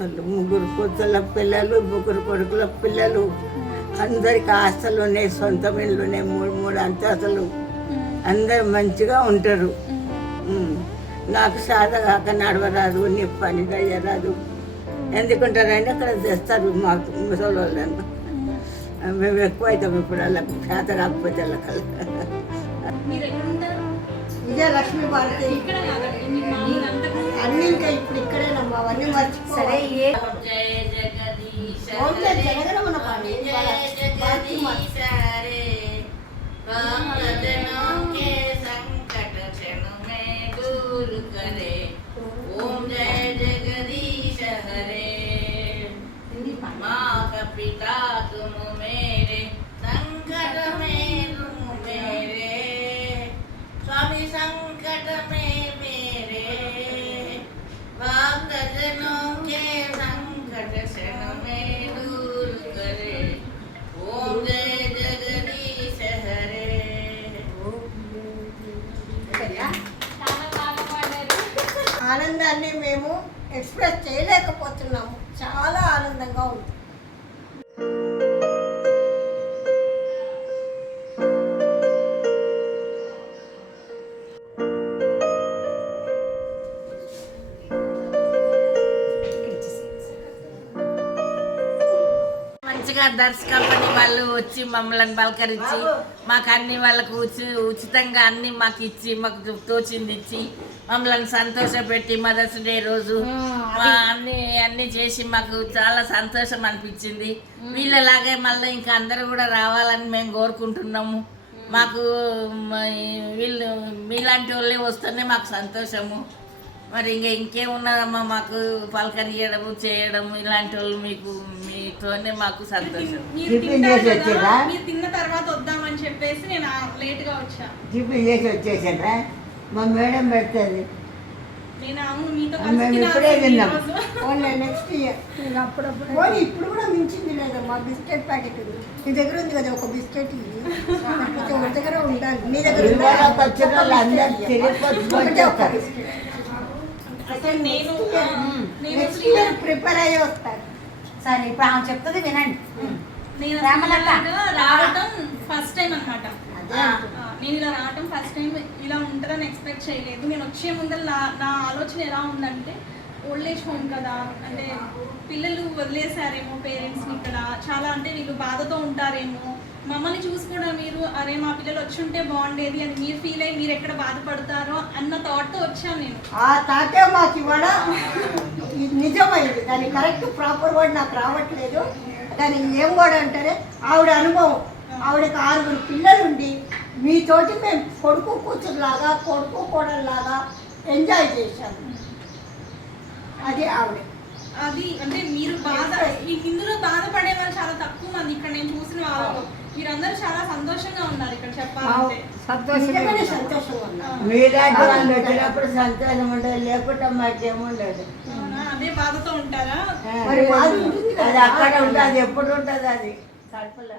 ముగ్గురు కూతుళ్ళ పిల్లలు, ముగ్గురు కొడుకుల పిల్లలు, అందరికి ఆస్తులు ఉన్నాయి, సొంత ఇళ్ళు ఉన్నాయి, మూడు మూడు అంతస్తులు. అందరు మంచిగా ఉంటారు. నాకు సాధ కాక నడవరాదు, నీ పని రాదు. ఎందుకుంటారంటే అక్కడ తెస్తారు మాకు ముసలోళ్ళను. మేము ఎక్కువ అవుతాం ఇప్పుడు వాళ్ళకి చేత కాకపోతే వాళ్ళకి. విజయలక్ష్మి భారతి అన్ని ఇంకా ఇప్పుడు ఇక్కడేనమ్మా, అవన్నీ మర్చిపోయి पिता तुम मेरे संकट में तुम मेरे स्वामी संकट में मेरे भक्तजनों के संकट क्षण में दूर करे ओम जय जगदीश हरे। ఆనందాన్ని మేము ఎక్స్ప్రెస్ చేయలేకపోతున్నాము. చాలా ఆనందంగా ఉంది. మంచిగా దర్శ కంపెనీ వాళ్ళు వచ్చి మమ్మల్ని పలకరించి మాకు అన్ని వాళ్ళకు ఉచితంగా అన్ని మాకు ఇచ్చి మాకు తోచింది ఇచ్చి మమ్మల్ని సంతోషపెట్టి మదర్స్ డే రోజు అన్ని చేసి మాకు చాలా సంతోషం అనిపించింది. వీళ్ళలాగే మళ్ళీ ఇంకా అందరూ కూడా రావాలని మేము కోరుకుంటున్నాము. మాకు వీళ్ళు మీలాంటి వాళ్ళే వస్తేనే మాకు సంతోషము. మరి ఇంకేమున్నదమ్మా, మాకు పలకరియడము చేయడము ఇలాంటి వాళ్ళు మీతోనే మాకు సంతోషం. మీరు తిన్న తర్వాత వద్దామని చెప్పేసి నేను లేట్ గా వచ్చా. టిఫిన్ చేసి వచ్చేసారా? మా మేడం పెడుతుంది. మేము ఇప్పుడే తిన్నాం. నెక్స్ట్ ఇయర్ అప్పుడప్పుడు ఇప్పుడు కూడా మించింది లేదమ్మా. బిస్కెట్ ప్యాకెట్ నీ దగ్గర ఉంది కదా, ఒక బిస్కెట్ ఒక దగ్గర ఉండాలి. నీ దగ్గర ప్రిపేర్ అయ్యి వస్తారు. సరే, ఇప్పుడు ఆమె చెప్తుంది వినండి. నేను రావటం ఫస్ట్ టైం అనమాట. నేను ఇలా రావటం ఫస్ట్ టైం. ఇలా ఉంటుందని ఎక్స్పెక్ట్ చేయలేదు. నేను వచ్చే ముందర నా ఆలోచన ఎలా ఉందంటే, ఓల్డ్ ఏజ్ హోమ్ కదా, అంటే పిల్లలు వదిలేసారేమో పేరెంట్స్ని ఇక్కడ, చాలా అంటే వీళ్ళు బాధతో ఉంటారేమో, మమ్మల్ని చూసి కూడా మీరు అరే మా పిల్లలు వచ్చి ఉంటే బాగుండేది అని మీరు ఫీల్ అయ్యి మీరు ఎక్కడ బాధపడతారో అన్న థాట్తో వచ్చాను నేను. ఆ థాటే మాకు ఇవాళ నిజమైంది. దాని కరెక్ట్ ప్రాపర్ వర్డ్ నాకు రావట్లేదు. దానికి ఏం కూడా అంటారే, ఆవిడ అనుభవం. ఆవిడకి 6 పిల్లలుండి మీతోటి మేము కొడుకు కూతురులాగా, కొడుకు కోడల్లాగా ఎంజాయ్ చేశాము. అది ఆవిడ. అది అంటే మీరు ఇందులో బాధపడే వాళ్ళు చాలా తక్కువ మంది ఇక్కడ నేను చూసిన వాళ్ళు. మీరందరూ చాలా సంతోషంగా ఉన్నారు ఇక్కడ చెప్పాలంటే. సంతోషంగా ఉన్నారు. మీలాంటి వాళ్ళు వచ్చినప్పుడు సంతోషం ఉండదు, లేకుంటే మాకేముండదు. అదే బాధతో ఉంటారా? మరి అది అక్కడ ఉంటుంది, ఎప్పుడు ఉంటుంది అది కడుపులో.